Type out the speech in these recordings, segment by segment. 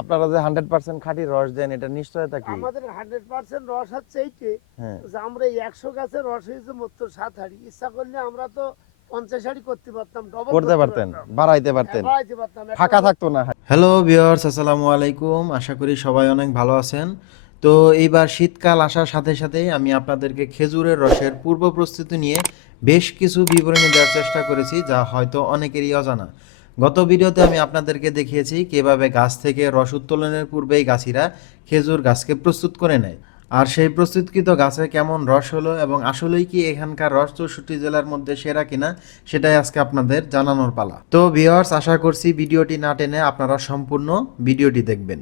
আপনারা যে hundred percent খাঁটি রস দেন এটা নিশ্চয়তা কি? আমাদের হান্ড্রেড পার্সেন্ট রস হচ্ছে এইটে হ্যাঁ। যে আমরা একশো গাছের রস হয়েছে মাত্র সাত হাড়ি। ইচ্ছা করলে আমরা তো পঞ্চাশ হাড়ি করতে পারতাম ডবল করতে পারতেন বাড়াইতে পারতেন। বাড়াইতে পারতাম ফাঁকা থাকতো না। হ্যালো ভিউয়ার্স আসসালামু আলাইকুম। আশা করি সবাই অনেক ভালো আছেন। তো এইবার শীতকাল আসার সাথে সাথেই আমি আপনাদেরকে খেজুরের রসের পূর্ব প্রস্তুতি নিয়ে বেশ কিছু বিবরণী দেওয়ার চেষ্টা করেছি যা হয়তো অনেকেরই অজানা। গত ভিডিওতে আমি আপনাদেরকে দেখিয়েছি কীভাবে গাছ থেকে রস উত্তোলনের পূর্বেই গাছিরা খেজুর গাছকে প্রস্তুত করে নেয়। আর সেই প্রস্তুতকৃত গাছে কেমন রস হলো এবং আসলেই কি এখানকার রস চৌষট্টি জেলার মধ্যে সেরা কিনা, সেটাই আজকে আপনাদের জানানোর পালা। তো ভিউয়ার্স, আশা করছি ভিডিওটি না টেনে আপনারা সম্পূর্ণ ভিডিওটি দেখবেন।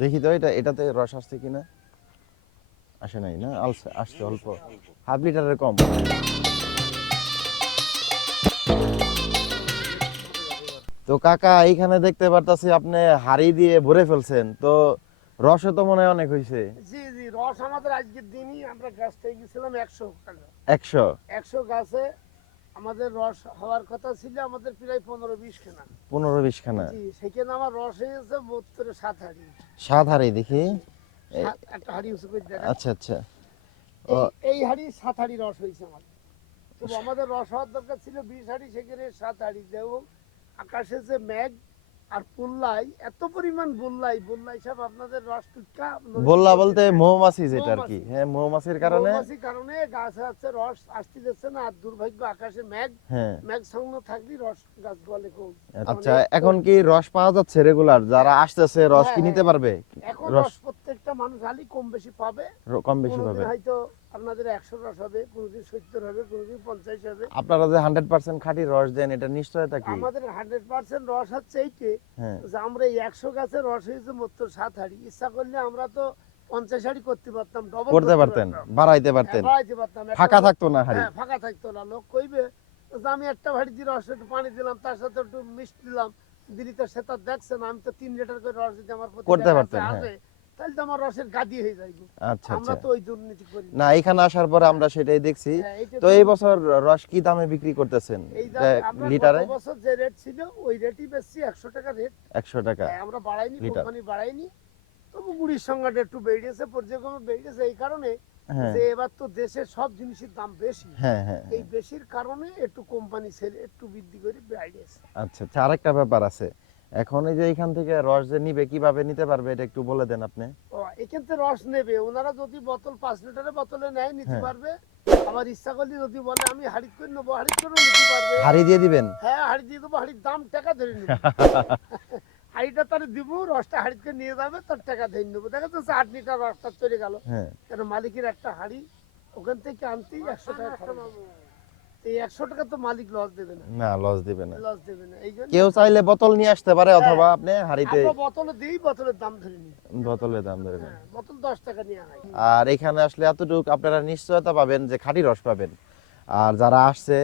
দেখি তো এটা, এটাতে রস আসছে কিনা? আসে নাই না? আলসে আসছে অল্প। হাফ লিটারের কম। তো কাকা এইখানে দেখতে পারতাছি আপনি হাড়ি দিয়ে ভরে ফেলছেন। তো রসও তো মনে হয় অনেক হয়েছে জি জি রস আমাদের আজকের দিনই আমরা গাছ থেকে গেছিলাম একশো একশো? একশো গাছে আমাদের রস হওয়ার কথা ছিল আমাদের প্রায় পনেরো বিশ খানা। পনেরো বিশ খানা। জি সেখানে আমার রস হয়েছে বত্তরে সাত হাড়ি। সাত হাড়ি দেখি। একটা হাড়ি উঁচু করে দেখা। আচ্ছা আচ্ছা। এই- হাড়ি সাত হাড়ি রস হয়েছে আমার। তবু আমাদের রস হওয়ার দরকার ছিল বিশ হাড়ি সেখানে সাত হাড়ি। দেব আকাশে যে মেঘ আর এত পরিমাণ বুল্লাই। বুল্লাই সব আপনাদের রস বললা বলতে মৌমাছি যেটা আর কি। হ্যাঁ মৌমাছির কারণে? মৌমাছির কারণে গাছে হচ্ছে রস আসতে যাচ্ছে না। আর দুর্ভাগ্য আকাশে মেঘ। হ্যাঁ। মেঘ সংগ্ন থাকলে রস গাছ গলে খুব। আচ্ছা এখন কি রস পাওয়া যাচ্ছে রেগুলার যারা আসতেছে রস কি হ্যাঁ, নিতে পারবে? এখন রস মানুষ খালি কম বেশি পাবে। কম বেশি পাবে। হয়তো আপনাদের একশো রস হবে কোনোদিন সত্তর হবে কোনোদিন পঞ্চাশ হবে। আপনারা যে হান্ড্রেড পার্সেন্ট খাঁটি রস দেন এটা নিশ্চয়তা কি? আমাদের হান্ড্রেড পার্সেন্ট রস হচ্ছে এইটে হ্যাঁ। যে আমরা এই একশো গাছের রস হয়েছে সাত হাড়ি। ইচ্ছা করলে আমরা তো পঞ্চাশ হাড়ি করতে পারতাম ডবল করতে পারতেন বাড়াইতে পারতেন। বাড়াইতে পারতাম। ফাঁকা থাকতো না হাড়ি? হ্যাঁ ফাঁকা থাকতো না। লোক কইবে যে আমি একটা ভাড়ি দিয়ে রস একটু পানি দিলাম তার সাথে একটু মিষ্টি দিলাম। দিলি তো সে তো দেখছে না আমি তো তিন লিটার করে রস দিতে আমার করতে পারতেন, হ্যাঁ। তাহলে তো আমার রসের গাদি হয়ে যাইব আচ্ছা আমরা আচ্ছা। তো ওই দুর্নীতি করি। না। না এখানে আসার পরে আমরা সেটাই দেখছি। হ্যাঁ, তো এই বছর রস কি দামে বিক্রি করতেছেন? এই দাম এ, আমরা লিটারে? বছর যে রেট ছিল ওই রেটই বেশি একশো টাকা রেট। একশো টাকা। আমরা বাড়াইনি কোম্পানি বাড়াইনি। তবু গুড়ির সংখ্যাটা একটু বেড়েছে পর্যায়ক্রমে বেড়েছে। এই কারণে হ্যাঁ। যে এবার তো দেশে সব জিনিসের দাম বেশি। হ্যাঁ হ্যাঁ এই বেশির কারণে একটু কোম্পানি সেল একটু বৃদ্ধি করে আচ্ছা আচ্ছা আরেকটা ব্যাপার আছে। এখন এই যে এখান থেকে রস যে নিবে কীভাবে নিতে পারবে এটা একটু বলে দেন আপনি। ও এখান থেকে রস নেবে। ওনারা যদি বোতল পাঁচ লিটারের বোতলে নেয় নিতে হ্যাঁ। পারবে। আবার ইচ্ছা করলে যদি বলে আমি হাড়িত করে নেব হাড়িত করে নিতে পারবে। হাড়ি দিয়ে দিবেন? হ্যাঁ হাড়ি দিয়ে দেবো হাড়ির দাম টাকা ধরে নেব। হাড়িটা তার দিব রসটা হাড়িত করে নিয়ে যাবে তার টাকা ধরে নেব। দেখা যাচ্ছে আট লিটার রসটা চলে গেল। হ্যাঁ। কেন মালিকের একটা হাড়ি ওখান থেকে আনতেই একশো টাকা খরচ। টাকা তো মালিক লস দেবে না। না লস দিবে না। লস দেবে না কেউ চাইলে বোতল নিয়ে আসতে পারে অথবা আপনি হাড়িতে বোতলে দিই বোতলের দাম ধরে নিই। বোতলের দাম ধরে নেন হ্যাঁ বোতল দশ টাকা নিয়ে আনাই। আর এখানে আসলে এতটুকু আপনারা নিশ্চয়তা পাবেন যে খাঁটি রস পাবেন। আর যারা আসছে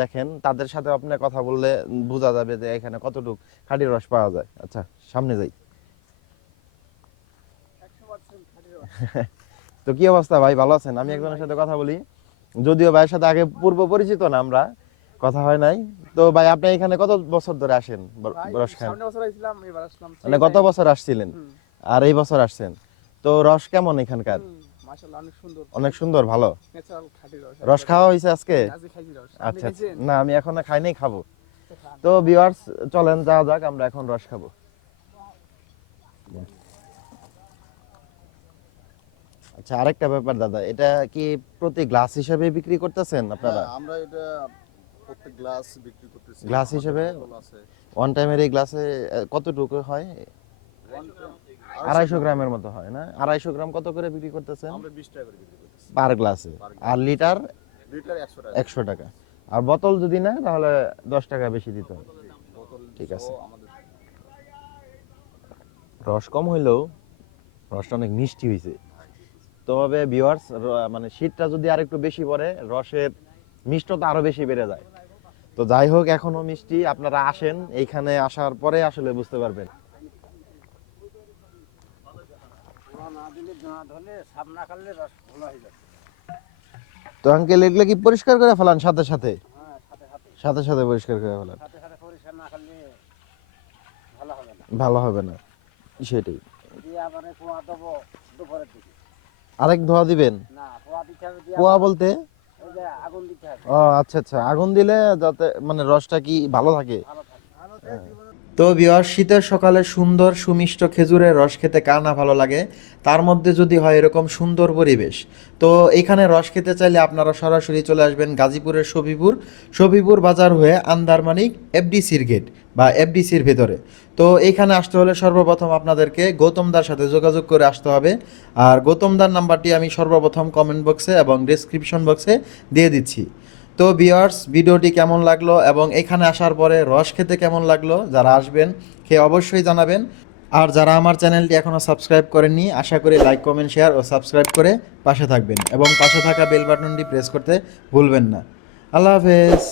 দেখেন তাদের সাথে আপনি কথা বললে বোঝা যাবে যে এখানে কতটুকু খাঁটি রস পাওয়া যায়। আচ্ছা সামনে যাই। তো কি অবস্থা ভাই? ভালো আছেন? আমি একজনের সাথে কথা বলি। যদিও ভাইয়ের সাথে আগে পূর্ব পরিচিত না আমরা কথা হয় নাই তো ভাই আপনি এখানে কত বছর ধরে আসেন রস খান। মানে গত বছর আসছিলেন আর এই বছর আসছেন তো রস কেমন এখানকার অনেক সুন্দর। ভালো রস। খাওয়া হয়েছে আজকে। আপনি আচ্ছা আচ্ছা। না আমি এখনও খাই নাই খাব তো খান। তো ভিউয়ার্স চলেন যাওয়া যাক আমরা এখন রস খাব আচ্ছা আরেকটা ব্যাপার দাদা এটা কি প্রতি গ্লাস হিসেবে বিক্রি করতেছেন আপনারা? হ্যাঁ, আমরা এটা প্রত্যেক গ্লাস বিক্রি করতেছি গ্লাস হিসেবে? আছে। ওয়ান টাইমের এই গ্লাসে কতটুকু হয়? আড়াইশো গ্রামের মতো হয় না? আড়াইশো গ্রাম কত করে বিক্রি করতেছেন? আমরা বিশ টাকা করে বিক্রি করতেছি। পার গ্লাসে। আর লিটার? লিটার একশো টাকা। আর বোতল যদি না তাহলে দশ টাকা বেশি দিতে হবে। ঠিক আছে। রস কম হইলেও রসটা অনেক মিষ্টি হয়েছে তবে ভিউয়ার্স মানে শীতটা যদি আর একটু বেশি পড়ে, রসের মিষ্টতা আরও বেশি বেড়ে যায়। তো যাই হোক, এখনও মিষ্টি, আপনারা আসেন, এইখানে আসার পরে আসলে বুঝতে পারবেন। তো আঙ্কেল এগুলো কি পরিষ্কার করে ফেলান সাথে সাথে? সাথে সাথে পরিষ্কার করে ফেলান। ভালো হবে না। সেটাই। দুপুরের দিকে। আরেক ধোয়া দিবেন? পোয়া বলতে? ও আচ্ছা আচ্ছা। আগুন দিলে যাতে মানে রসটা কি ভালো থাকে? ভালো থাকে। তো বিয়ার শীতের সকালে সুন্দর সুমিষ্ট খেজুরের রস খেতে কার না ভালো লাগে? তার মধ্যে যদি হয় এরকম সুন্দর পরিবেশ। তো এখানে রস খেতে চাইলে আপনারা সরাসরি চলে আসবেন গাজীপুরের সবিপুর সবিপুর বাজার হয়ে আন্দারমানিক এফডিসির গেট বা এফডিসির ভেতরে। তো এখানে আসতে হলে সর্বপ্রথম আপনাদেরকে গৌতমদার সাথে যোগাযোগ করে আসতে হবে। আর গৌতমদার নাম্বারটি আমি সর্বপ্রথম কমেন্ট বক্সে এবং ডিসক্রিপশন বক্সে দিয়ে দিচ্ছি। তো বিয়ার্স ভিডিওটি কেমন লাগল এবং এখানে আসার পরে রস খেতে কেমন লাগল যারা আসবেন, খেয়ে অবশ্যই জানাবেন। আর যারা আমার চ্যানেলটি এখনও সাবস্ক্রাইব করেননি, আশা করি লাইক, কমেন্ট, শেয়ার ও সাবস্ক্রাইব করে পাশে থাকবেন এবং পাশে থাকা বেল বাটনটি প্রেস করতে ভুলবেন না। আল্লাহ হাফেজ।